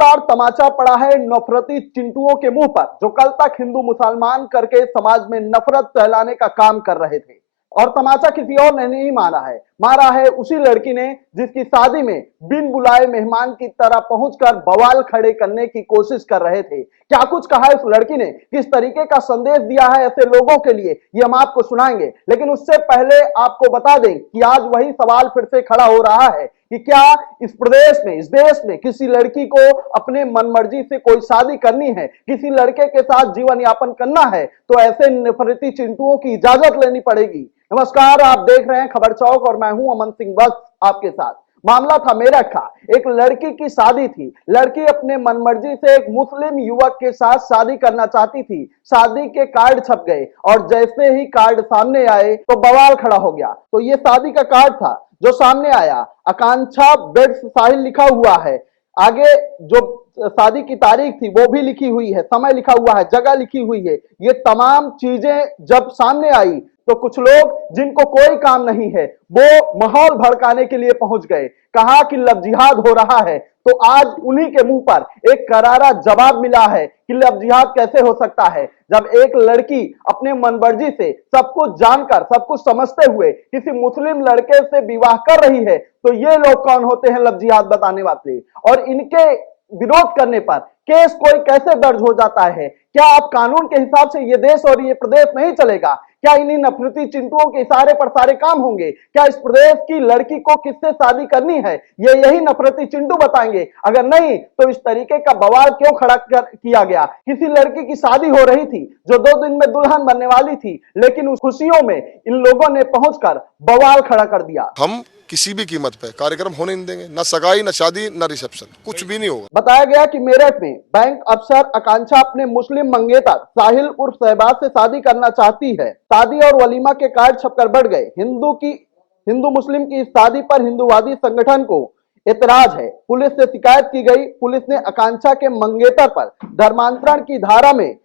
जोरदार तमाचा पड़ा है नफरती चिंटुओं के मुंह पर, जो कल तक हिंदू मुसलमान करके समाज में नफरत फैलाने का काम कर रहे थे। और तमाचा किसी और ने नहीं मारा है उसी लड़की ने जिसकी शादी में बिन बुलाए मेहमान की तरह पहुंचकर बवाल खड़े करने की कोशिश कर रहे थे। क्या कुछ कहा है उस लड़की ने, किस तरीके का संदेश दिया है ऐसे लोगों के लिए, ये हम आपको सुनाएंगे। लेकिन उससे पहले आपको बता दें कि आज वही सवाल फिर से खड़ा हो रहा है कि क्या इस प्रदेश में, इस देश में किसी लड़की को अपने मनमर्जी से कोई शादी करनी है, किसी लड़के के साथ जीवन यापन करना है, तो ऐसे नफरती चिंटुओं की इजाजत लेनी पड़ेगी। नमस्कार, आप देख रहे हैं खबर चौक और मैं हूं अमन सिंह वक्त आपके साथ। मामला था मेरठ का। एक लड़की की शादी थी। लड़की अपने मनमर्जी से एक मुस्लिम युवक के साथ शादी करना चाहती थी। शादी के कार्ड छप गए और जैसे ही कार्ड सामने आए तो बवाल खड़ा हो गया। तो ये शादी का कार्ड था जो सामने आया। आकांक्षा बेड्स साहिल लिखा हुआ है, आगे जो शादी की तारीख थी वो भी लिखी हुई है, समय लिखा हुआ है, जगह लिखी हुई है। ये तमाम चीजें जब सामने आई तो कुछ लोग जिनको कोई काम नहीं है वो माहौल भड़काने के लिए पहुंच गए। कहा कि लव जिहाद हो रहा है। तो आज उन्हीं के मुंह पर एक करारा जवाब मिला है कि लव जिहाद कैसे हो सकता है, जब एक लड़की अपने मनमर्जी से सब कुछ जानकर, सब कुछ समझते हुए किसी मुस्लिम लड़के से विवाह कर रही है। तो ये लोग कौन होते हैं लव जिहाद बताने वाले, और इनके विरोध करने पर केस कोई कैसे दर्ज हो जाता है? क्या अब कानून के हिसाब से ये देश और ये प्रदेश नहीं चलेगा? क्या इन्हीं नफरती चिंटुओं के इशारे पर सारे काम होंगे? क्या इस प्रदेश की लड़की को किससे शादी करनी है ये यही नफरती चिंटू बताएंगे? अगर नहीं तो इस तरीके का बवाल क्यों खड़ा किया गया? किसी लड़की की शादी हो रही थी जो 2 दिन में दुल्हन बनने वाली थी, लेकिन उस खुशियों में इन लोगों ने पहुंचकर बवाल खड़ा कर दिया। हम किसी भी कीमत पे कार्यक्रम होने नहीं देंगे, ना सगाई, ना शादी, ना रिसेप्शन, कुछ भी नहीं होगा। बताया गया कि मेरठ में बैंक अफसर आकांक्षा अपने मुस्लिम मंगेतर साहिल उर्फ शहबाज से शादी करना चाहती है। शादी और वलीमा के कार्ड छपकर बढ़ गए। हिंदू मुस्लिम की इस शादी पर हिंदूवादी संगठन को एतराज है। पुलिस से शिकायत की गई। पुलिस ने आकांक्षा के मंगेतर पर धर्मांतरण की धारा में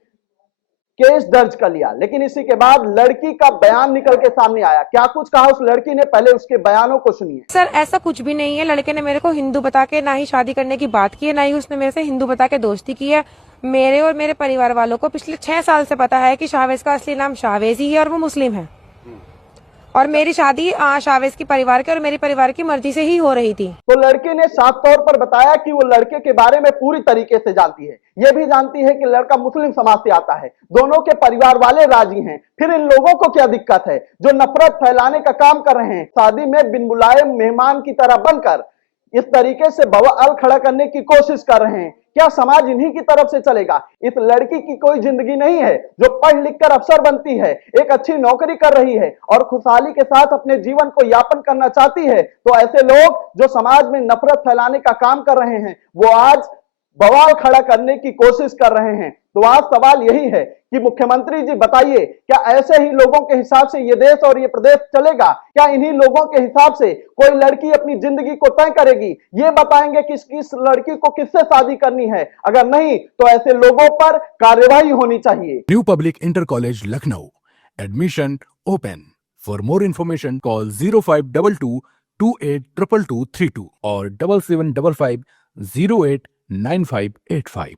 केस दर्ज कर लिया। लेकिन इसी के बाद लड़की का बयान निकल के सामने आया। क्या कुछ कहा उस लड़की ने, पहले उसके बयानों को सुनिए। सर, ऐसा कुछ भी नहीं है। लड़के ने मेरे को हिंदू बता के ना ही शादी करने की बात की है, ना ही उसने मेरे से हिंदू बता के दोस्ती की है। मेरे और मेरे परिवार वालों को पिछले 6 साल से पता है कि शाहवेज का असली नाम शाहवेज ही है और वो मुस्लिम है। और मेरी शादी शाहवेज की परिवार के और मेरे परिवार की मर्जी से ही हो रही थी। तो लड़के ने साफ तौर पर बताया कि वो लड़के के बारे में पूरी तरीके से जानती है। ये भी जानती है कि लड़का मुस्लिम समाज से आता है। दोनों के परिवार वाले राजी हैं। फिर इन लोगों को क्या दिक्कत है जो नफरत फैलाने का काम कर रहे हैं? शादी में बिन बुलाए मेहमान की तरह बनकर इस तरीके से बवाल खड़ा करने की कोशिश कर रहे हैं। क्या समाज इन्हीं की तरफ से चलेगा? इस लड़की की कोई जिंदगी नहीं है जो पढ़ लिख कर अफसर बनती है, एक अच्छी नौकरी कर रही है और खुशहाली के साथ अपने जीवन को यापन करना चाहती है। तो ऐसे लोग जो समाज में नफरत फैलाने का काम कर रहे हैं वो आज बवाल खड़ा करने की कोशिश कर रहे हैं। तो आज सवाल यही है कि मुख्यमंत्री जी बताइए, क्या ऐसे ही लोगों के हिसाब से ये देश और ये प्रदेश चलेगा? क्या इन्हीं लोगों के हिसाब से कोई लड़की अपनी जिंदगी को तय करेगी? ये बताएंगे कि किस लड़की को किससे शादी करनी है? अगर नहीं तो ऐसे लोगों पर कार्यवाही होनी चाहिए। New public inter college Lucknow, admission open. For more information call 0522 282232 और 7755 089585।